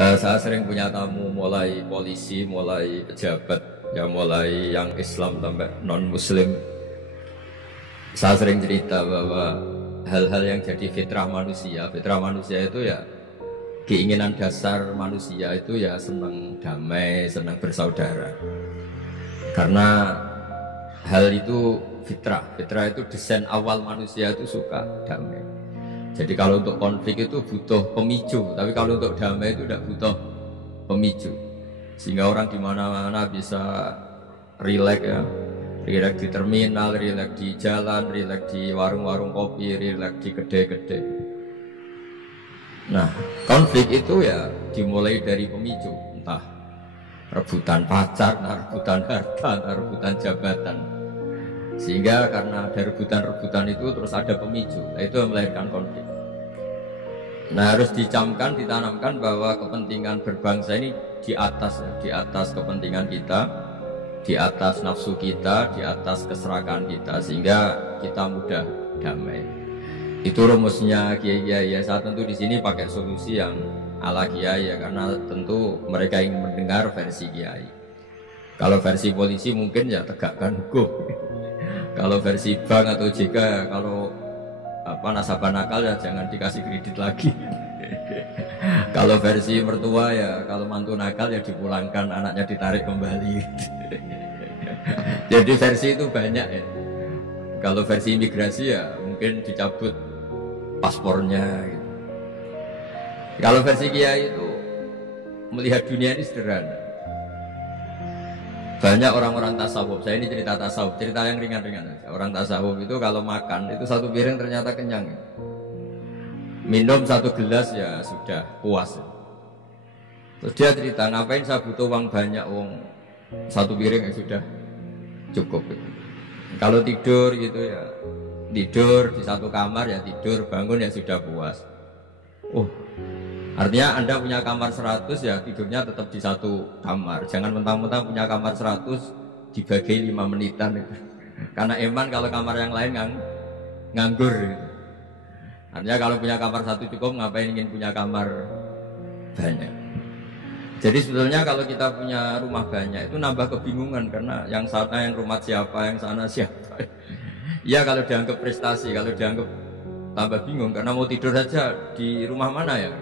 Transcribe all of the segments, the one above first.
Saya sering punya tamu mulai polisi, mulai pejabat, ya mulai yang Islam sampai non Muslim. Saya sering cerita bahwa hal-hal yang jadi fitrah manusia itu ya keinginan dasar manusia itu ya senang damai, senang bersaudara. Karena hal itu fitrah itu desain awal manusia itu suka damai. Jadi kalau untuk konflik itu butuh pemicu, tapi kalau untuk damai itu tidak butuh pemicu. Sehingga orang di mana-mana bisa rileks ya, rileks di terminal, rileks di jalan, rileks di warung-warung kopi, rileks di kedai-kedai. Nah, konflik itu ya dimulai dari pemicu, entah rebutan pacar, entah rebutan harta, entah rebutan jabatan. Sehingga karena ada rebutan-rebutan itu terus ada pemicu, nah itu yang melahirkan konflik. Nah harus dicamkan, ditanamkan bahwa kepentingan berbangsa ini di atas kepentingan kita, di atas nafsu kita, di atas keserakahan kita, sehingga kita mudah damai. Itu rumusnya kiai-kiai ya. Saya tentu di sini pakai solusi yang ala kiai ya, karena tentu mereka ingin mendengar versi kiai. Kalau versi polisi mungkin ya tegakkan hukum. Kalau versi bank atau JK, kalau nasabah nakal ya jangan dikasih kredit lagi. Kalau versi mertua ya, kalau mantu nakal ya dipulangkan, anaknya ditarik kembali. Jadi versi itu banyak ya. Kalau versi imigrasi ya mungkin dicabut paspornya gitu. Kalau versi kiai itu melihat dunia ini sederhana. Banyak orang-orang tasawuf, saya ini cerita tasawuf, cerita yang ringan-ringan saja. Orang tasawuf itu kalau makan itu satu piring ternyata kenyang. Minum satu gelas ya sudah puas. Terus dia cerita, ngapain saya butuh uang banyak, satu piring ya sudah cukup. Kalau tidur gitu ya, tidur di satu kamar ya tidur, bangun ya sudah puas. Artinya Anda punya kamar 100 ya tidurnya tetap di satu kamar. Jangan mentang-mentang punya kamar 100 dibagi 5 menitan gitu. Karena eman kalau kamar yang lain nganggur gitu. Artinya kalau punya kamar 1 cukup, ngapain ingin punya kamar banyak. Jadi sebetulnya kalau kita punya rumah banyak itu nambah kebingungan, karena yang sana yang rumah siapa, yang sana siapa. Ya kalau dianggap prestasi, kalau dianggap tambah bingung, karena mau tidur saja di rumah mana ya,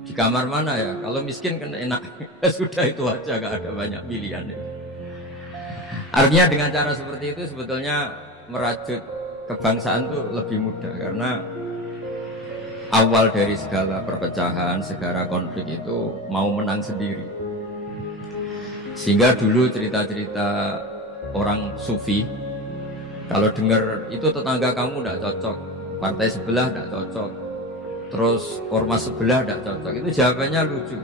di kamar mana ya. Kalau miskin kan enak. Sudah itu aja, gak ada banyak pilihan ya. Artinya dengan cara seperti itu sebetulnya merajut kebangsaan itu lebih mudah, karena awal dari segala perpecahan, segala konflik itu mau menang sendiri. Sehingga dulu cerita-cerita orang sufi, kalau dengar itu tetangga kamu tidak cocok, partai sebelah tidak cocok, terus ormas sebelah tidak cocok, itu jawabannya lucu.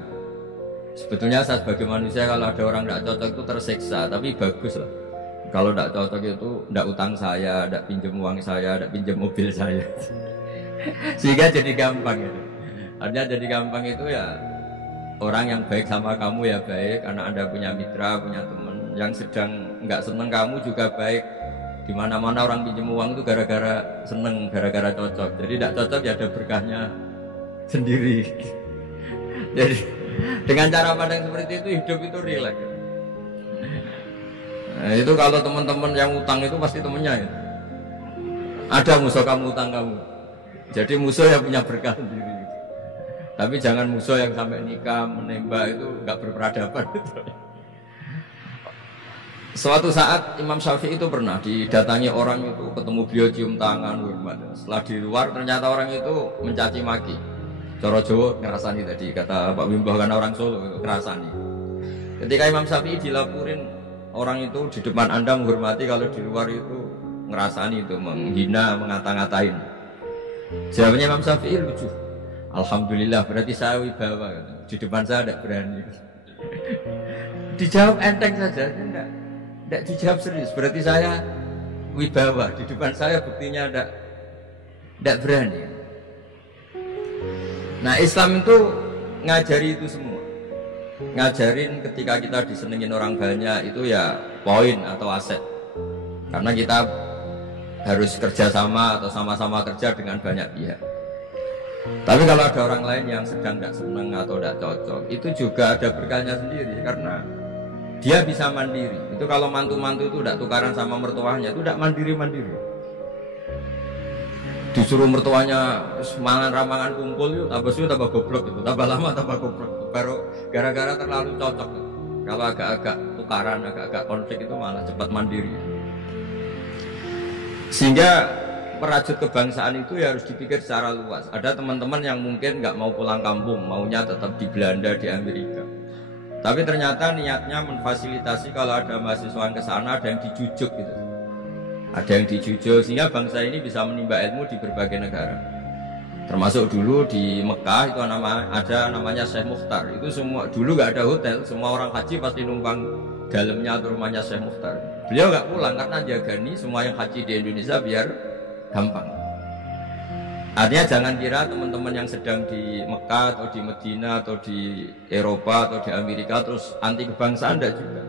Sebetulnya saya sebagai manusia kalau ada orang tidak cocok itu tersiksa, tapi bagus lah. Kalau tidak cocok itu tidak utang saya, tidak pinjam uang saya, tidak pinjam mobil saya. Sehingga jadi gampang itu. Artinya jadi gampang itu ya, orang yang baik sama kamu ya baik, karena Anda punya mitra, punya teman. Yang sedang nggak seneng kamu juga baik. Di mana-mana orang pinjam uang itu gara-gara seneng, gara-gara cocok. Jadi tidak cocok ya ada berkahnya sendiri. Jadi dengan cara pandang seperti itu hidup itu rileks. Nah, itu kalau teman-teman yang utang itu pasti temennya ya. Ada musuh kamu utang kamu. Jadi musuh yang punya berkah sendiri. Tapi jangan musuh yang sampai nikah, menembak, itu nggak berperadaban. Suatu saat Imam Syafi'i itu pernah didatangi orang itu, ketemu beliau cium tangan, hormat. Setelah di luar ternyata orang itu mencaci maki. Coro Jawa ngerasani tadi, kata Pak Wimbo kan orang Solo itu ngerasani. Ketika Imam Syafi'i dilaporin, orang itu di depan Anda menghormati, kalau di luar itu ngerasani, itu menghina, ngata-ngatain. Jawabnya Imam Syafi'i lucu. Alhamdulillah, berarti saya wibawa. Di depan saya tidak berani. Dijawab enteng saja, tidak dijawab serius. Berarti saya wibawa. Di depan saya buktinya tidak berani. Nah Islam itu ngajari itu semua. Ngajarin ketika kita disenengin orang banyak itu ya poin atau aset. Karena kita harus kerjasama atau sama-sama kerja dengan banyak pihak. Tapi kalau ada orang lain yang sedang tidak senang atau tidak cocok, itu juga ada berkahnya sendiri karena dia bisa mandiri. Itu kalau mantu-mantu itu tidak tukaran sama mertuanya, itu tidak mandiri-mandiri. Disuruh mertuanya semangat ramangan kumpul yuk, tambah suwe tambah goblok itu, tambah lama tambah goblok. Baru gara-gara terlalu cocok. Kalau agak-agak tukaran, agak-agak konflik itu malah cepat mandiri. Sehingga merajut kebangsaan itu ya harus dipikir secara luas. Ada teman-teman yang mungkin nggak mau pulang kampung, maunya tetap di Belanda, di Amerika. Tapi ternyata niatnya memfasilitasi kalau ada mahasiswa ke sana, ada yang dijujuk gitu. Ada yang dijujuk sehingga bangsa ini bisa menimba ilmu di berbagai negara. Termasuk dulu di Mekah itu ada namanya Syekh Mukhtar. Itu semua dulu nggak ada hotel, semua orang haji pasti numpang dalamnya atau rumahnya Syekh Mukhtar. Beliau nggak pulang karena jagani semua yang haji di Indonesia biar gampang. Artinya jangan kira teman-teman yang sedang di Mekah atau di Medina atau di Eropa atau di Amerika terus anti kebangsaan, tidak juga.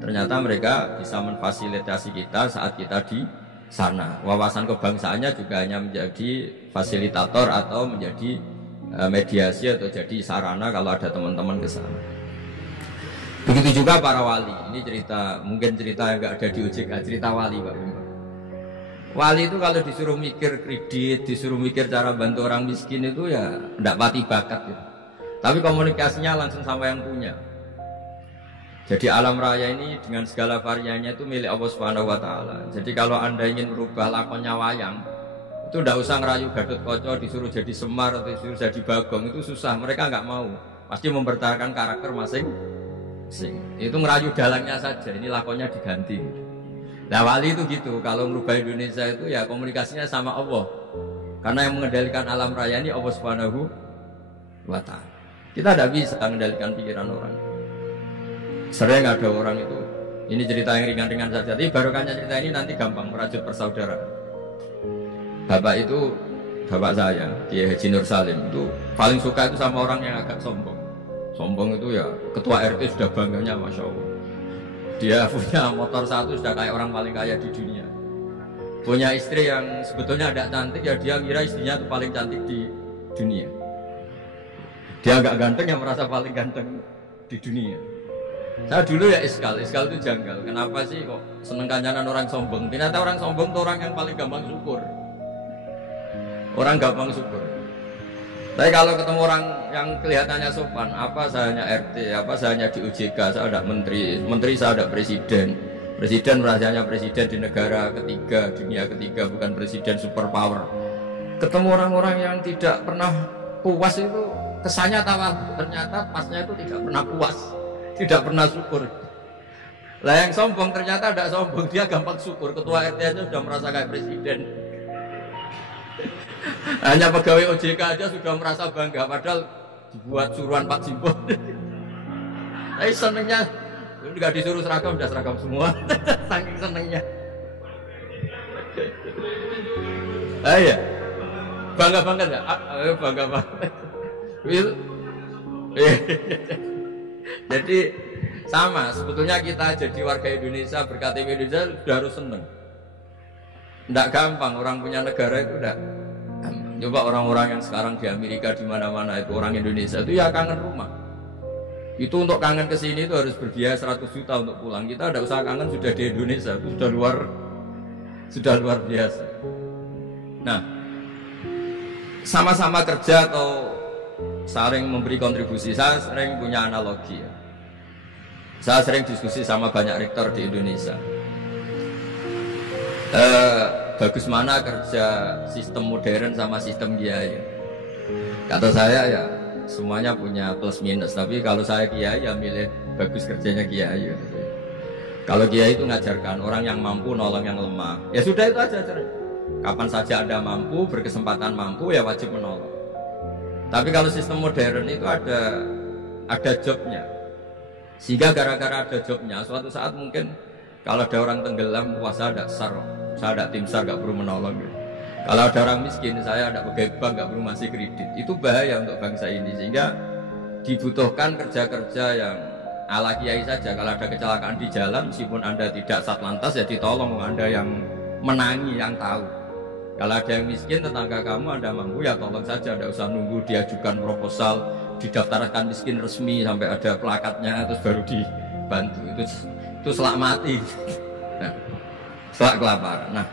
Ternyata mereka bisa memfasilitasi kita saat kita di sana. Wawasan kebangsaannya juga hanya menjadi fasilitator atau menjadi mediasi atau jadi sarana kalau ada teman-teman ke sana. Begitu juga para wali. Ini cerita, mungkin cerita yang nggak ada di OJK, cerita wali Pak Bimba. Wali itu kalau disuruh mikir kredit, disuruh mikir cara bantu orang miskin itu ya tidak pati bakat gitu. Tapi komunikasinya langsung sama yang punya. Jadi alam raya ini dengan segala variannya itu milik Allah Subhanahu wa Ta'ala. Jadi kalau Anda ingin merubah lakonnya wayang, itu tidak usah ngerayu Gatot Kaca disuruh jadi Semar atau disuruh jadi Bagong, itu susah, mereka nggak mau. Pasti mempertahankan karakter masing-masing. Itu ngerayu dalangnya saja, ini lakonnya diganti. Nah wali itu gitu, kalau merubah Indonesia itu ya komunikasinya sama Allah. Karena yang mengendalikan alam raya ini Allah Subhanahu wa Ta'ala. Kita tidak bisa mengendalikan pikiran orang. Sering ada orang itu, ini cerita yang ringan-ringan saja, tapi barokahnya cerita ini nanti gampang merajut persaudaraan. Bapak itu, bapak saya, Kiai Haji Nur Salim itu paling suka itu sama orang yang agak sombong. Sombong itu ya ketua RT sudah bangganya Masya Allah. Dia punya motor satu sudah kayak orang paling kaya di dunia. Punya istri yang sebetulnya tidak cantik, ya dia kira istrinya itu paling cantik di dunia. Dia agak ganteng yang merasa paling ganteng di dunia. Saya dulu ya iskal itu janggal. Kenapa sih kok seneng kancanan orang sombong? Ternyata orang sombong itu orang yang paling gampang syukur. Orang gampang syukur. Tapi kalau ketemu orang yang kelihatannya sopan, apa saya hanya RT, apa saya hanya di OJK, saya ada menteri saya ada presiden. Presiden merasanya presiden di negara ketiga, dunia ketiga, bukan presiden superpower. Ketemu orang-orang yang tidak pernah puas itu kesannya tawa, ternyata pasnya itu tidak pernah puas. Tidak pernah syukur. Lah yang sombong ternyata tidak sombong, dia gampang syukur. Ketua RT aja sudah merasa kayak presiden. Hanya pegawai OJK aja sudah merasa bangga, padahal dibuat suruhan Pak Jimbo. Tapi senengnya, nggak disuruh seragam, udah seragam semua. Saking senengnya. Iya, bangga banget ya, bangga banget. Jadi sama, sebetulnya kita jadi warga Indonesia berKTP Indonesia sudah harus seneng. Tidak gampang orang punya negara itu tidak gampang. Coba orang-orang yang sekarang di Amerika di mana-mana itu orang Indonesia itu ya kangen rumah. Itu untuk kangen ke sini itu harus berbiaya 100 juta untuk pulang. Kita tidak usah kangen, sudah di Indonesia itu sudah luar biasa. Nah, sama-sama kerja atau saling memberi kontribusi. Saya sering punya analogi ya. Saya sering diskusi sama banyak rektor di Indonesia. Bagus mana kerja sistem modern sama sistem kiai? Kata saya ya semuanya punya plus minus. Tapi kalau saya kiai ya milih bagus kerjanya kiai. Kalau kiai itu ngajarkan orang yang mampu nolong yang lemah. Ya sudah itu aja caranya. Kapan saja Anda mampu, berkesempatan mampu ya wajib menolong. Tapi kalau sistem modern itu ada jobnya. Sehingga gara-gara ada jobnya, suatu saat mungkin kalau ada orang tenggelam, wah saya ada SAR, saya ada tim SAR, gak perlu menolong. Kalau ada orang miskin, saya ada pegawai bank, gak perlu masih kredit. Itu bahaya untuk bangsa ini. Sehingga dibutuhkan kerja-kerja yang ala kiai saja. Kalau ada kecelakaan di jalan, meskipun Anda tidak satlantas, ya ditolong Anda yang menangi, yang tahu. Kalau ada yang miskin, tetangga kamu Anda mampu, ya tolong saja, tidak usah nunggu diajukan proposal, didaftarkan miskin resmi sampai ada plakatnya terus baru dibantu. Itu selak mati. Nah, selak kelaparan. Nah,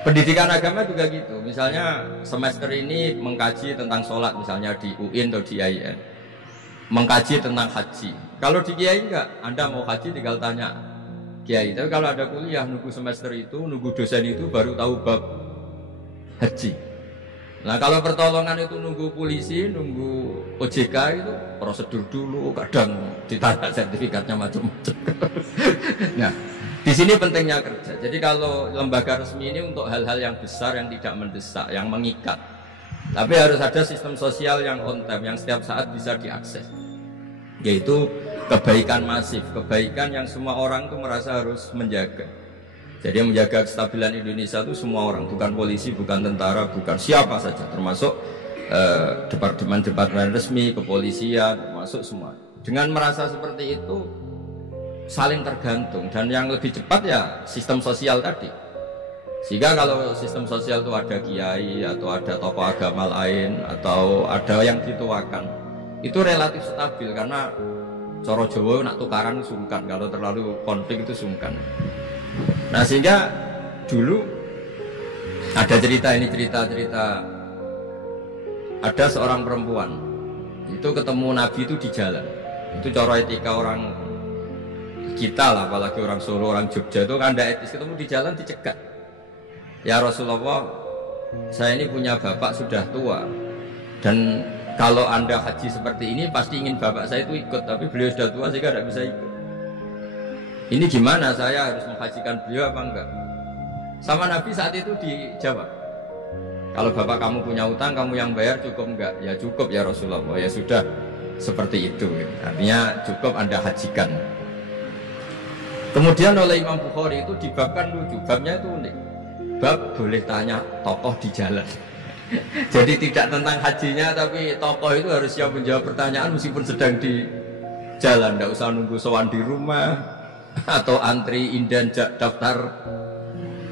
pendidikan agama juga gitu. Misalnya semester ini mengkaji tentang sholat, misalnya di UIN atau di IAIN, mengkaji tentang haji. Kalau di Kiai enggak, Anda mau haji tinggal tanya Kiai. Tapi kalau ada kuliah, nunggu semester itu, nunggu dosen itu baru tahu bab haji. Nah kalau pertolongan itu nunggu polisi, nunggu OJK itu prosedur dulu, kadang ditanya sertifikatnya macam-macam. Nah di sini pentingnya kerja. Jadi kalau lembaga resmi ini untuk hal-hal yang besar, yang tidak mendesak, yang mengikat. Tapi harus ada sistem sosial yang on time, yang setiap saat bisa diakses. Yaitu kebaikan masif, kebaikan yang semua orang itu merasa harus menjaga. Jadi yang menjaga kestabilan Indonesia itu semua orang, bukan polisi, bukan tentara, bukan siapa saja, termasuk departemen-departemen resmi, kepolisian, termasuk semua. Dengan merasa seperti itu saling tergantung, dan yang lebih cepat ya sistem sosial tadi. Sehingga kalau sistem sosial itu ada kiai atau ada tokoh agama lain atau ada yang dituakan, itu relatif stabil karena coro Jawa nak tukaran sungkan, kalau terlalu konflik itu sungkan. Nah sehingga dulu ada cerita ada seorang perempuan itu ketemu Nabi itu di jalan. Itu cara etika orang kita lah, apalagi orang Solo, orang Jogja itu kan ada etis, ketemu di jalan dicegat. Ya Rasulullah, saya ini punya bapak sudah tua, dan kalau Anda haji seperti ini pasti ingin bapak saya itu ikut, tapi beliau sudah tua sehingga tidak bisa ikut. Ini gimana, saya harus menghajikan beliau apa enggak? Sama Nabi saat itu dijawab, kalau bapak kamu punya utang, kamu yang bayar, cukup enggak? Ya cukup ya Rasulullah. Ya sudah, seperti itu. Artinya cukup Anda hajikan. Kemudian oleh Imam Bukhari itu dibabkan lucu, babnya itu unik. Bab boleh tanya tokoh di jalan. Jadi tidak tentang hajinya, tapi tokoh itu harus siap menjawab pertanyaan meskipun sedang di jalan. Tidak usah nunggu sowan di rumah atau antri inden daftar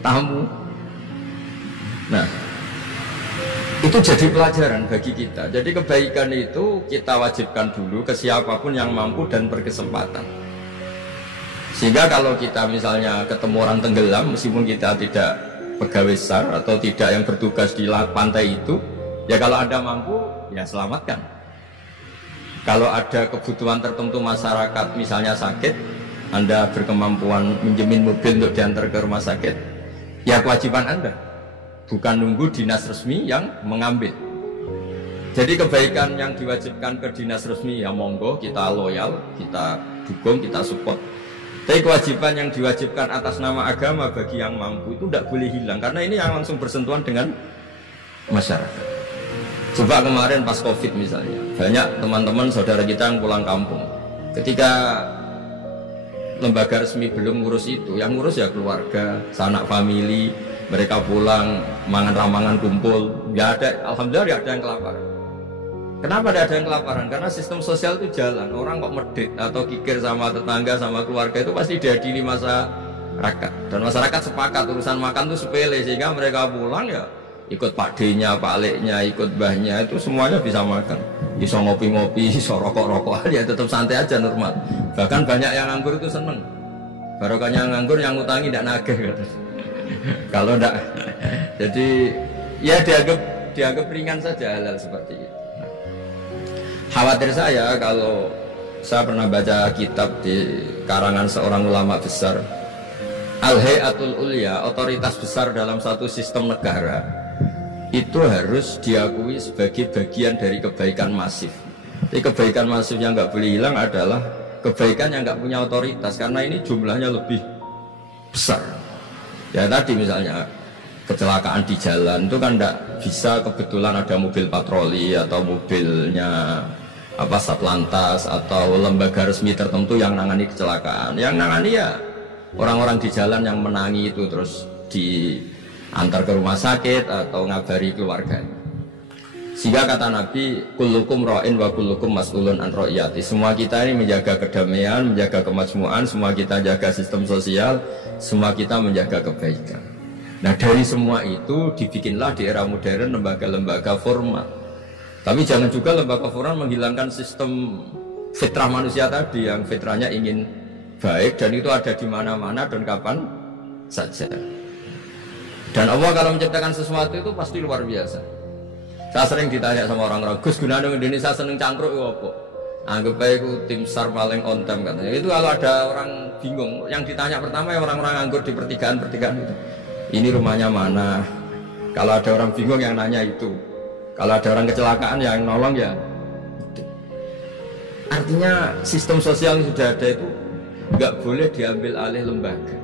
tamu. Nah, itu jadi pelajaran bagi kita. Jadi kebaikan itu kita wajibkan dulu ke siapapun yang mampu dan berkesempatan. Sehingga kalau kita misalnya ketemu orang tenggelam, meskipun kita tidak pegawai SAR atau tidak yang bertugas di pantai itu, ya kalau Anda mampu, ya selamatkan. Kalau ada kebutuhan tertentu masyarakat, misalnya sakit, Anda berkemampuan minjemin mobil untuk diantar ke rumah sakit, ya kewajiban Anda, bukan nunggu dinas resmi yang mengambil. Jadi kebaikan yang diwajibkan ke dinas resmi, ya monggo, kita loyal, kita dukung, kita support. Tapi kewajiban yang diwajibkan atas nama agama bagi yang mampu itu tidak boleh hilang, karena ini yang langsung bersentuhan dengan masyarakat. Coba kemarin pas Covid misalnya, banyak teman-teman saudara kita yang pulang kampung. Ketika lembaga resmi belum ngurus itu, yang ngurus ya keluarga, sanak famili, mereka pulang, mangan-ramangan kumpul, ya ada, alhamdulillah ya ada yang kelaparan. Kenapa tidak ada yang kelaparan? Karena sistem sosial itu jalan. Orang kok medit atau kikir sama tetangga, sama keluarga itu pasti diadili masyarakat. Dan masyarakat sepakat urusan makan itu sepele, sehingga mereka pulang ya ikut pak D-nya, pak L-nya, ikut mbahnya, itu semuanya bisa makan. Bisa ngopi-ngopi, bisa rokok-rokokan, ya tetap santai aja, normal. Bahkan banyak yang nganggur itu seneng. Barokahnya nganggur, yang ngutangi tidak nagih. Kalau tidak, jadi ya dianggap ringan saja hal-hal seperti itu. Khawatir saya kalau saya pernah baca kitab di karangan seorang ulama besar, Al-Hayatul Ulya, otoritas besar dalam satu sistem negara, itu harus diakui sebagai bagian dari kebaikan masif. Jadi kebaikan masif yang nggak boleh hilang adalah kebaikan yang nggak punya otoritas, karena ini jumlahnya lebih besar. Ya tadi misalnya kecelakaan di jalan itu kan tidak bisa kebetulan ada mobil patroli atau mobilnya Satlantas atau lembaga resmi tertentu yang nangani kecelakaan. Yang nangani ya orang-orang di jalan yang menangi itu terus diantar ke rumah sakit atau ngabari keluarganya. Sehingga kata Nabi, kullukum ra'in wa kullukum mas'ulun an ra'iyati. Semua kita ini menjaga kedamaian, menjaga kemajmuan, semua kita jaga sistem sosial, semua kita menjaga kebaikan. Nah dari semua itu dibikinlah di era modern lembaga-lembaga formal. Tapi jangan juga lembaga formal menghilangkan sistem fitrah manusia tadi yang fitrahnya ingin baik dan itu ada di mana-mana dan kapan saja. Dan Allah kalau menciptakan sesuatu itu pasti luar biasa. Saya sering ditanya sama orang-orang, Gus gunanya Indonesia seneng cangkruk itu apa? Anggap aja itu tim SAR paling on time katanya. Itu kalau ada orang bingung, yang ditanya pertama ya orang-orang nganggur di pertigaan-pertigaan itu. Ini rumahnya mana? Kalau ada orang bingung yang nanya itu. Kalau ada orang kecelakaan yang nolong ya itu. Artinya sistem sosial yang sudah ada itu nggak boleh diambil alih lembaga.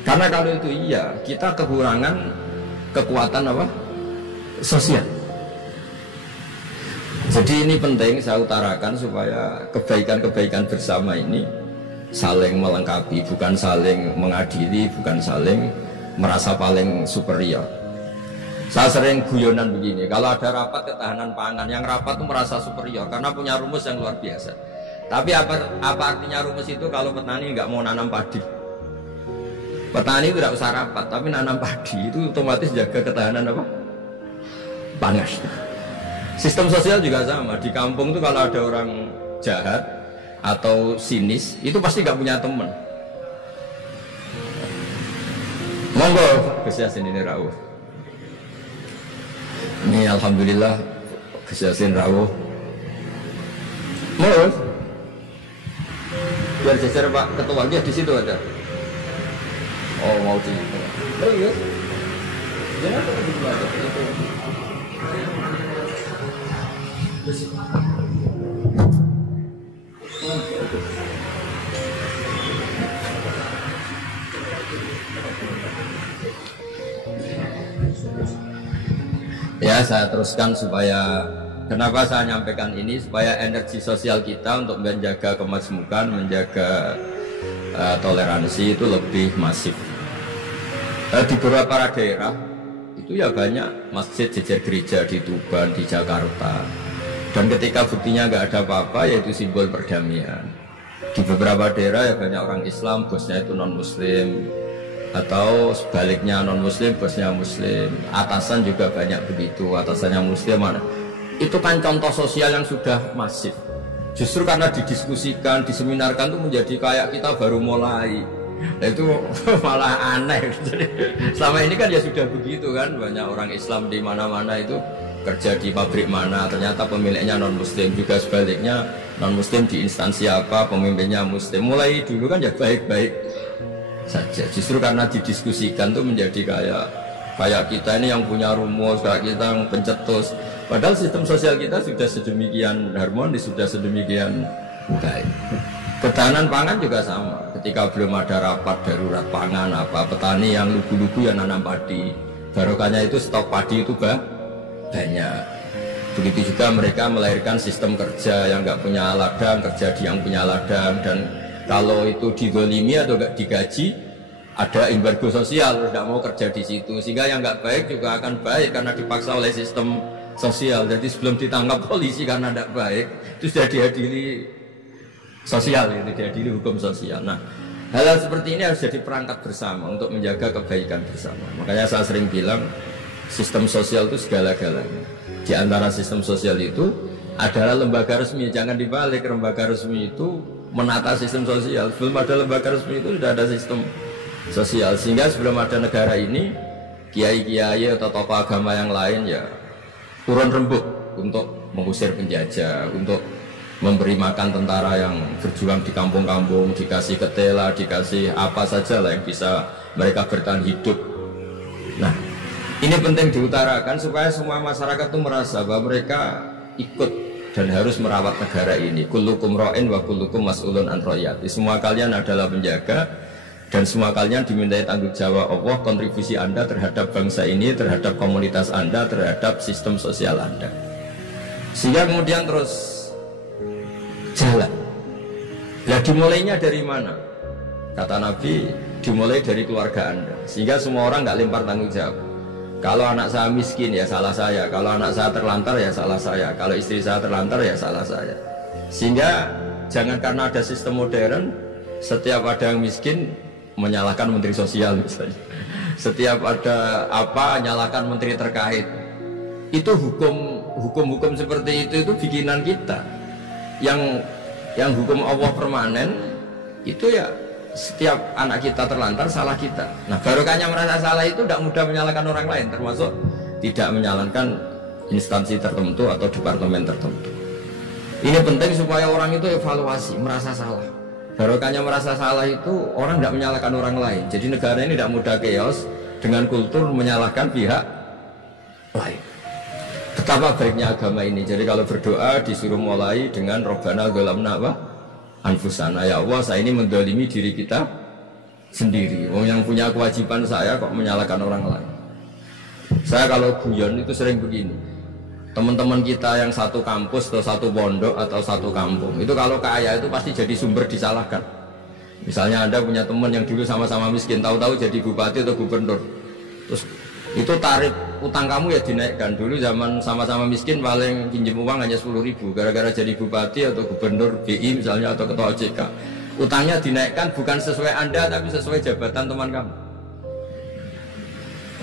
Karena kalau itu iya, kita kekurangan kekuatan apa? Sosial. Jadi ini penting saya utarakan supaya kebaikan-kebaikan bersama ini saling melengkapi, bukan saling mengadili, bukan saling merasa paling superior. Saya sering guyonan begini, kalau ada rapat ketahanan pangan, yang rapat itu merasa superior karena punya rumus yang luar biasa. Tapi apa artinya rumus itu kalau petani nggak mau nanam padi? Petani itu tidak usah rapat, tapi nanam padi itu otomatis jaga ketahanan apa? Panas. Sistem sosial juga sama. Di kampung itu kalau ada orang jahat atau sinis, itu pasti gak punya teman. Monggo, Gus Yasin ini rawuh. Ini alhamdulillah Gus Yasin rawuh. Monggo. Biar geser Pak Ketua, dia di situ ada. Oh mau di. Oh iya. Jangan di belakang itu. Ya saya teruskan supaya kenapa saya nyampaikan ini supaya energi sosial kita untuk menjaga kemasmukan, menjaga toleransi itu lebih masif. Di beberapa daerah itu ya banyak masjid jejer gereja di Tuban, di Jakarta. Dan ketika buktinya nggak ada apa-apa, yaitu simbol perdamaian. Di beberapa daerah ya banyak orang Islam, bosnya itu non-Muslim, atau sebaliknya non-Muslim, bosnya Muslim. Atasan juga banyak begitu, atasannya Muslim. Itu kan contoh sosial yang sudah masif. Justru karena didiskusikan, diseminarkan itu menjadi kayak kita baru mulai. Nah, itu malah aneh. Selama ini kan ya sudah begitu kan, banyak orang Islam di mana-mana itu kerja di pabrik mana, ternyata pemiliknya non-Muslim, juga sebaliknya non-Muslim di instansi apa, pemimpinnya Muslim. Mulai dulu kan ya baik-baik saja. Justru karena didiskusikan tuh menjadi kayak kita ini yang punya rumus, kayak kita yang pencetus. Padahal sistem sosial kita sudah sedemikian harmonis, sudah sedemikian baik. Ketahanan pangan juga sama. Ketika belum ada rapat darurat pangan apa, petani yang lugu-lugu yang nanam padi, barokahnya itu stok padi itu banyak. Begitu juga mereka melahirkan sistem kerja yang nggak punya ladang, kerja di yang punya ladang, dan kalau itu didolimi atau nggak digaji, ada embargo sosial, tidak mau kerja di situ, sehingga yang nggak baik juga akan baik karena dipaksa oleh sistem sosial. Jadi sebelum ditangkap polisi karena tidak baik, itu sudah diadili sosial, itu diadili hukum sosial. Nah, hal-hal seperti ini harus jadi perangkat bersama untuk menjaga kebaikan bersama. Makanya saya sering bilang sistem sosial itu segala-galanya. Di antara sistem sosial itu adalah lembaga resmi. Jangan dibalik, lembaga resmi itu menata sistem sosial. Sebelum ada lembaga resmi itu sudah ada sistem sosial. Sehingga sebelum ada negara ini, kiai-kiai atau tokoh agama yang lain ya turun rembuk untuk mengusir penjajah, untuk memberi makan tentara yang berjuang di kampung-kampung, dikasih ketela, dikasih apa saja lah yang bisa mereka bertahan hidup. Nah, ini penting diutarakan supaya semua masyarakat itu merasa bahwa mereka ikut dan harus merawat negara ini. Kullukum ra'in wa kullukum mas'ulun an ra'iyati. Semua kalian adalah penjaga dan semua kalian dimintai tanggung jawab Allah, kontribusi Anda terhadap bangsa ini, terhadap komunitas Anda, terhadap sistem sosial Anda. Sehingga kemudian terus jalan. Nah, dimulainya dari mana? Kata Nabi, dimulai dari keluarga Anda. Sehingga semua orang nggak lempar tanggung jawab. Kalau anak saya miskin ya salah saya, kalau anak saya terlantar ya salah saya, kalau istri saya terlantar ya salah saya. Sehingga jangan karena ada sistem modern, setiap ada yang miskin menyalahkan menteri sosial misalnya. Setiap ada apa nyalakan menteri terkait. Itu hukum seperti itu bikinan kita. Yang hukum Allah permanen itu ya setiap anak kita terlantar salah kita. Nah, barokahnya merasa salah itu tidak mudah menyalahkan orang lain, termasuk tidak menyalahkan instansi tertentu atau departemen tertentu. Ini penting supaya orang itu evaluasi, merasa salah. Barokahnya merasa salah itu orang tidak menyalahkan orang lain. Jadi negara ini tidak mudah chaos dengan kultur menyalahkan pihak lain. Betapa baiknya agama ini. Jadi kalau berdoa disuruh mulai dengan Rabbana dzalamna anfusana, ya Allah saya ini mendolimi diri kita sendiri. Yang punya kewajiban saya kok menyalahkan orang lain. Saya kalau guyon itu sering begini. Teman-teman kita yang satu kampus atau satu pondok atau satu kampung itu kalau kaya itu pasti jadi sumber disalahkan. Misalnya Anda punya teman yang dulu sama-sama miskin, tahu-tahu jadi bupati atau gubernur, terus itu tarif utang kamu ya dinaikkan. Dulu zaman sama-sama miskin paling pinjam uang hanya 10.000, gara-gara jadi bupati atau gubernur BI misalnya atau ketua OJK, utangnya dinaikkan bukan sesuai Anda tapi sesuai jabatan teman kamu.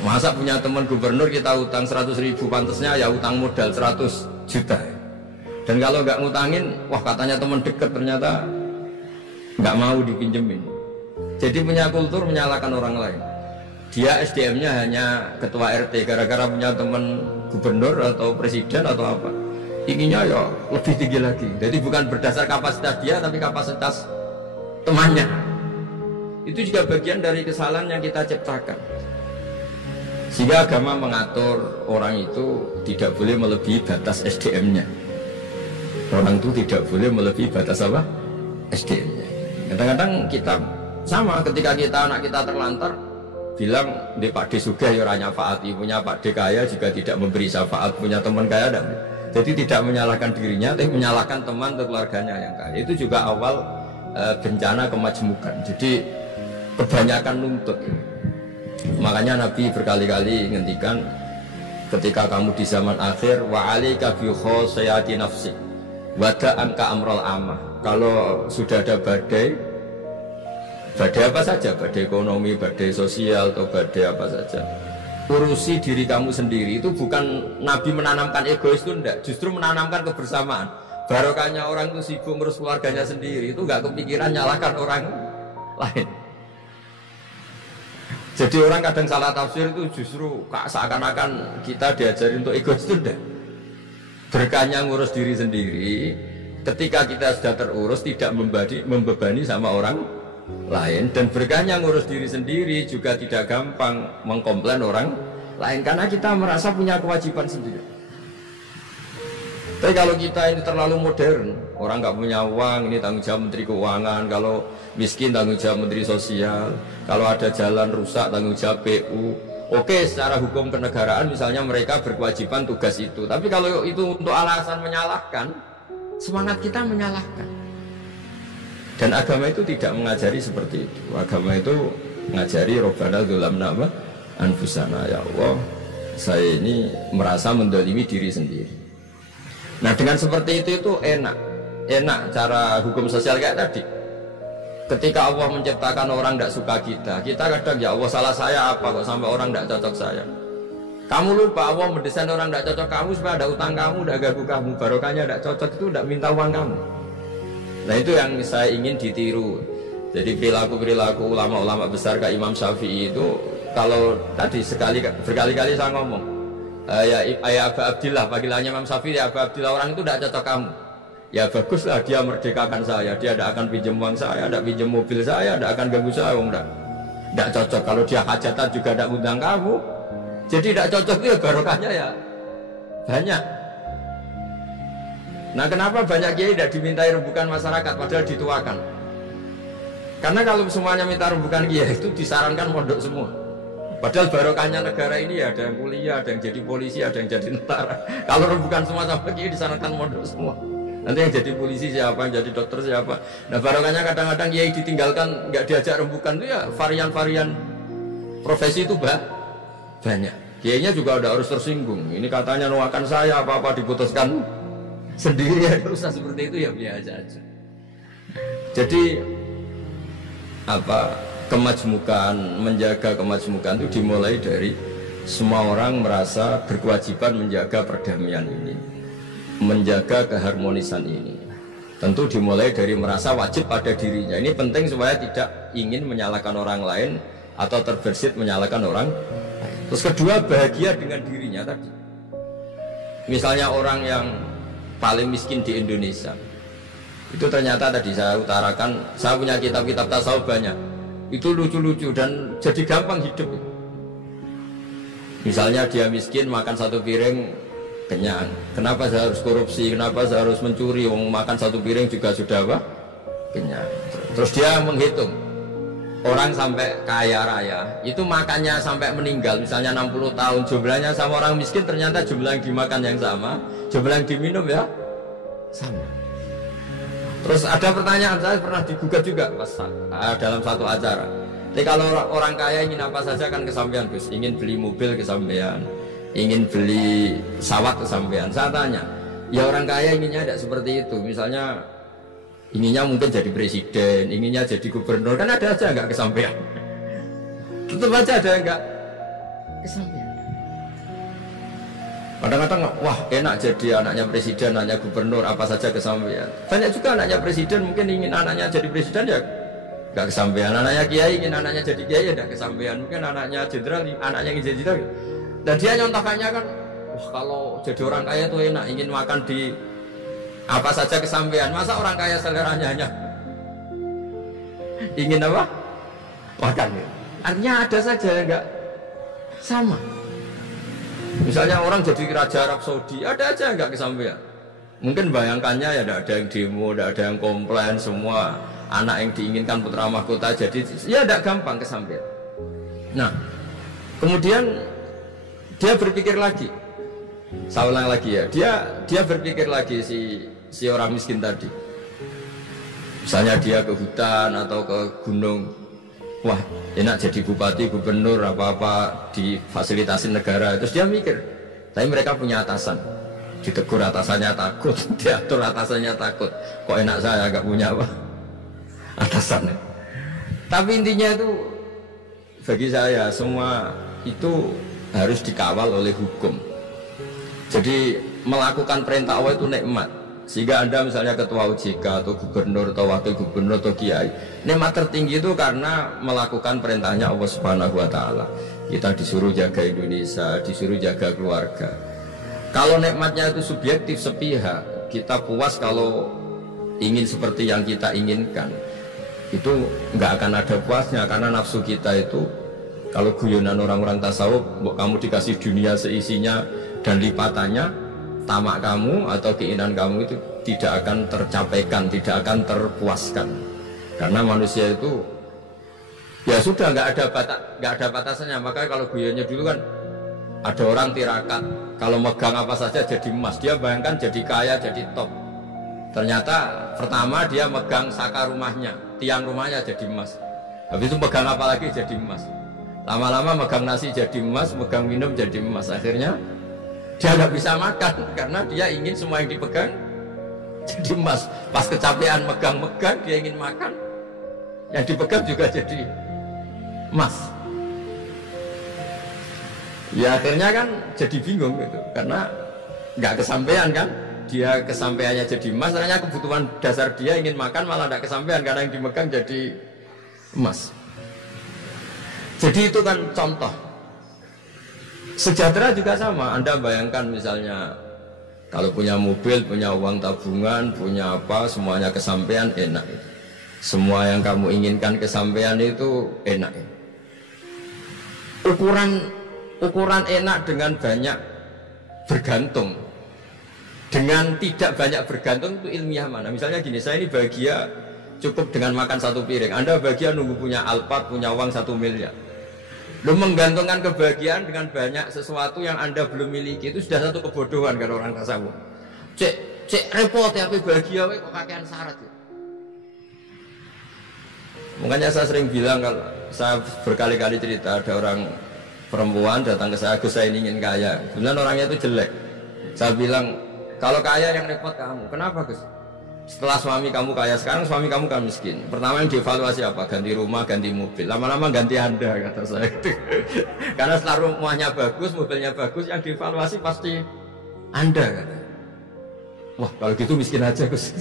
Masa punya teman gubernur kita utang 100.000, pantasnya ya utang modal 100 juta. Dan kalau nggak ngutangin, wah katanya teman dekat, ternyata nggak mau dipinjemin. Jadi punya kultur menyalahkan orang lain. Dia SDM-nya hanya ketua RT, gara-gara punya teman gubernur atau presiden atau apa, inginnya ya lebih tinggi lagi. Jadi bukan berdasar kapasitas dia, tapi kapasitas temannya. Itu juga bagian dari kesalahan yang kita ciptakan. Sehingga agama mengatur orang itu tidak boleh melebihi batas SDM-nya. Orang itu tidak boleh melebihi batas apa? SDM-nya. Kadang-kadang kita sama, ketika anak kita terlantar, bilang di Pak D sugih ya ora nyafaati, punya Pak D kaya juga tidak memberi syafaat, punya teman kaya dan jadi tidak menyalahkan dirinya, tapi menyalahkan teman atau keluarganya yang kaya. Itu juga awal bencana kemajmukan. Jadi kebanyakan nuntut. Makanya Nabi berkali-kali ngendikan, ketika kamu di zaman akhir, wa alika bi khosayati nafsi wada'an ka amrul amah. Kalau sudah ada badai apa saja, badai ekonomi, badai sosial atau badai apa saja, urusi diri kamu sendiri. Itu bukan Nabi menanamkan egois, itu enggak, justru menanamkan kebersamaan. Barokahnya orang itu sibuk ngurus keluarganya sendiri, itu enggak kepikiran nyalahkan orang lain. Jadi orang kadang salah tafsir itu justru seakan-akan kita diajari untuk egois, itu enggak. Berkahnya ngurus diri sendiri, ketika kita sudah terurus tidak membebani sama orang lain, dan berkahnya ngurus diri sendiri juga tidak gampang mengkomplain orang lain karena kita merasa punya kewajiban sendiri. Tapi kalau kita ini terlalu modern, orang nggak punya uang, ini tanggung jawab Menteri Keuangan, kalau miskin tanggung jawab Menteri Sosial, kalau ada jalan rusak tanggung jawab PU. Oke, secara hukum kenegaraan misalnya mereka berkewajiban tugas itu, tapi kalau itu untuk alasan menyalahkan, semangat kita menyalahkan. Dan agama itu tidak mengajari seperti itu. Agama itu mengajari Rabbana dzalamna anfusana, ya Allah saya ini merasa mendolimi diri sendiri. Nah dengan seperti itu enak cara hukum sosial kayak tadi. Ketika Allah menciptakan orang tidak suka kita kadang ya Allah salah saya apa kok sampai orang tidak cocok saya. Kamu lupa Allah mendesain orang tidak cocok kamu supaya ada utang kamu, tidak ganggu kamu. Barokahnya tidak cocok itu tidak minta uang kamu. Nah itu yang saya ingin ditiru. Jadi perilaku ulama-ulama besar kayak Imam Syafi'i itu, kalau tadi berkali-kali saya ngomong, ya Aba Abdillah, panggilannya Imam Syafi'i, ya Aba Abdillah, orang itu tidak cocok kamu. Ya baguslah dia merdekakan saya, dia tidak akan pinjam uang saya, tidak pinjam mobil saya, tidak akan ganggu saya, tidak cocok. Kalau dia hajatan juga tidak undang kamu, jadi tidak cocok itu ya barokahnya ya banyak. Nah kenapa banyak kiai tidak dimintai rembukan masyarakat padahal dituakan? Karena kalau semuanya minta rembukan kiai itu disarankan mondok semua. Padahal barokahnya negara ini ya ada yang kuliah, ada yang jadi polisi, ada yang jadi tentara. Kalau rembukan semua sama kiai disarankan mondok semua. Nanti yang jadi polisi siapa, yang jadi dokter siapa. Nah barokahnya kadang-kadang kiai ditinggalkan nggak diajak rembukan itu ya varian-varian profesi itu banyak. Kiainya juga udah harus tersinggung. Ini katanya nuakan saya apa-apa diputuskan sendiri, ya usah seperti itu ya biasa aja. Jadi kemajmukan, menjaga kemajmukan itu dimulai dari semua orang merasa berkewajiban menjaga perdamaian ini, menjaga keharmonisan ini. Tentu dimulai dari merasa wajib pada dirinya. Ini penting supaya tidak ingin menyalahkan orang lain atau terbersit menyalahkan orang lain. Terus kedua, bahagia dengan dirinya tadi. Misalnya orang yang paling miskin di Indonesia, itu ternyata tadi saya utarakan, saya punya kitab-kitab tasawuf banyak, itu lucu-lucu dan jadi gampang hidup. Misalnya dia miskin, makan satu piring kenyang, kenapa saya harus korupsi, kenapa saya harus mencuri, makan satu piring juga sudah apa? Kenyang. Terus dia menghitung orang sampai kaya raya itu makannya sampai meninggal, misalnya 60 tahun, jumlahnya sama orang miskin, ternyata jumlah yang dimakan yang sama, jumlah yang diminum ya sama. Terus ada pertanyaan, saya pernah digugat juga pas dalam satu acara. Jadi kalau orang kaya ingin apa saja kan kesampaian, Gus, ingin beli mobil kesampaian, ingin beli pesawat kesampaian. Saya tanya, ya orang kaya inginnya tidak seperti itu, misalnya inginnya mungkin jadi presiden, inginnya jadi gubernur, kan ada aja nggak kesampaian. Tetap aja ada nggak kesampaian. Kadang-kadang wah enak jadi anaknya presiden, anaknya gubernur, apa saja kesampaian. Banyak juga anaknya presiden mungkin ingin anaknya jadi presiden ya nggak kesampaian. Anaknya kiai ingin anaknya jadi kiai ya nggak kesampaian. Mungkin anaknya jenderal, anaknya ingin jadi jenderal. Dan dia nyontohkannya kan, wah kalau jadi orang kaya tuh enak, ingin makan di apa saja kesampaian. Masa orang kaya seleranya hanya ingin apa? Makan. Artinya ada saja nggak sama. Misalnya orang jadi raja Arab Saudi, ada aja nggak kesampaian. Mungkin bayangkannya ya ada yang demo, ada yang komplain, semua anak yang diinginkan putra mahkota jadi ya tidak gampang kesampaian. Nah, kemudian dia berpikir lagi. Saya ulang lagi ya, dia berpikir lagi si orang miskin tadi. Misalnya dia ke hutan atau ke gunung, wah enak jadi bupati, gubernur, apa-apa difasilitasi negara. Terus dia mikir, tapi mereka punya atasan, ditegur atasannya takut, diatur atasannya takut. Kok enak saya agak punya apa? Atasan. Tapi intinya itu bagi saya semua itu harus dikawal oleh hukum. Jadi melakukan perintah Allah itu nikmat. Sehingga Anda misalnya ketua OJK atau gubernur atau wakil gubernur atau kiai, nikmat tertinggi itu karena melakukan perintahnya Allah Subhanahu wa taala. Kita disuruh jaga Indonesia, disuruh jaga keluarga. Kalau nikmatnya itu subjektif sepihak, kita puas kalau ingin seperti yang kita inginkan. Itu nggak akan ada puasnya karena nafsu kita itu, kalau guyonan orang-orang tasawuf, kamu dikasih dunia seisinya dan lipatannya, tamak kamu atau keinginan kamu itu tidak akan tercapaikan, tidak akan terpuaskan. Karena manusia itu ya sudah nggak ada batasannya. Maka kalau guyonnya dulu kan ada orang tirakat, kalau megang apa saja jadi emas. Dia bayangkan jadi kaya, jadi top. Ternyata pertama dia megang saka rumahnya, tiang rumahnya jadi emas. Habis itu megang apa lagi jadi emas. Lama-lama megang nasi jadi emas, megang minum jadi emas. Akhirnya dia nggak bisa makan karena dia ingin semua yang dipegang jadi emas. Pas kecapean megang-megang, dia ingin makan, yang dipegang juga jadi emas. Ya akhirnya kan jadi bingung gitu, karena nggak kesampaian kan. Dia kesampaiannya jadi emas, ternyata kebutuhan dasar dia ingin makan malah nggak kesampaian karena yang dimegang jadi emas. Jadi itu kan contoh. Sejahtera juga sama. Anda bayangkan misalnya kalau punya mobil, punya uang tabungan, punya apa, semuanya kesampaian, enak itu. Semua yang kamu inginkan kesampaian itu enak. Ukuran enak dengan banyak bergantung, dengan tidak banyak bergantung itu ilmiah mana? Misalnya gini, saya ini bahagia cukup dengan makan satu piring. Anda bahagia nunggu punya Alphard, punya uang 1 miliar. Lu menggantungkan kebahagiaan dengan banyak sesuatu yang Anda belum miliki, itu sudah satu kebodohan kan orang tasawuf. Cek repot ya, tapi bahagia kok kakean syarat ya. Makanya saya sering bilang, kalau saya berkali-kali cerita ada orang perempuan datang ke saya, Gus saya ingin kaya. Kemudian orangnya itu jelek. Saya bilang, kalau kaya yang repot kamu. Kenapa Gus? Setelah suami kamu kaya, sekarang suami kamu kan miskin. Pertama yang dievaluasi apa? Ganti rumah, ganti mobil. Lama-lama ganti Anda, kata saya. Karena setelah rumahnya bagus, mobilnya bagus, yang dievaluasi pasti Anda, kata. Wah, kalau gitu miskin aja, Gus.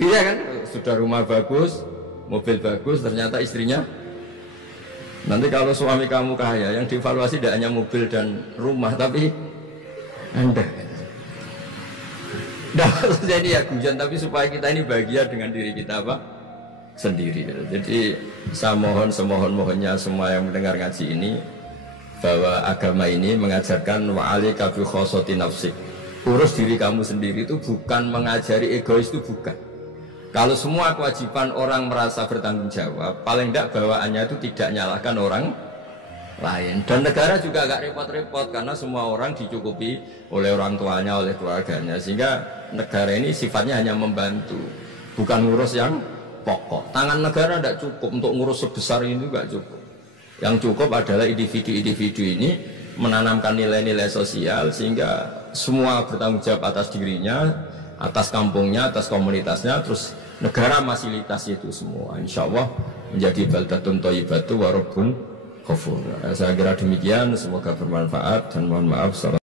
Iya kan? Sudah rumah bagus, mobil bagus, ternyata istrinya. Nanti kalau suami kamu kaya, yang dievaluasi tidak hanya mobil dan rumah, tapi Anda. Nah, maksudnya ini ya guyon, tapi supaya kita ini bahagia dengan diri kita apa? Sendiri. Jadi saya mohon semohon-mohonnya semua yang mendengar ngaji ini, bahwa agama ini mengajarkan wa'alika bi khossati nafsik. Urus diri kamu sendiri itu bukan mengajari egois, itu bukan. Kalau semua kewajiban orang merasa bertanggung jawab, paling tidak bawaannya itu tidak nyalahkan orang lain. Dan negara juga agak repot-repot karena semua orang dicukupi oleh orang tuanya, oleh keluarganya, sehingga negara ini sifatnya hanya membantu, bukan ngurus yang pokok. Tangan negara tidak cukup untuk ngurus sebesar ini, juga cukup. Yang cukup adalah individu-individu ini menanamkan nilai-nilai sosial sehingga semua bertanggung jawab atas dirinya, atas kampungnya, atas komunitasnya, terus negara fasilitasi itu semua. Insya Allah menjadi baldatun thayyibatu wa rabbun ghafur. Saya kira demikian, semoga bermanfaat dan mohon maaf.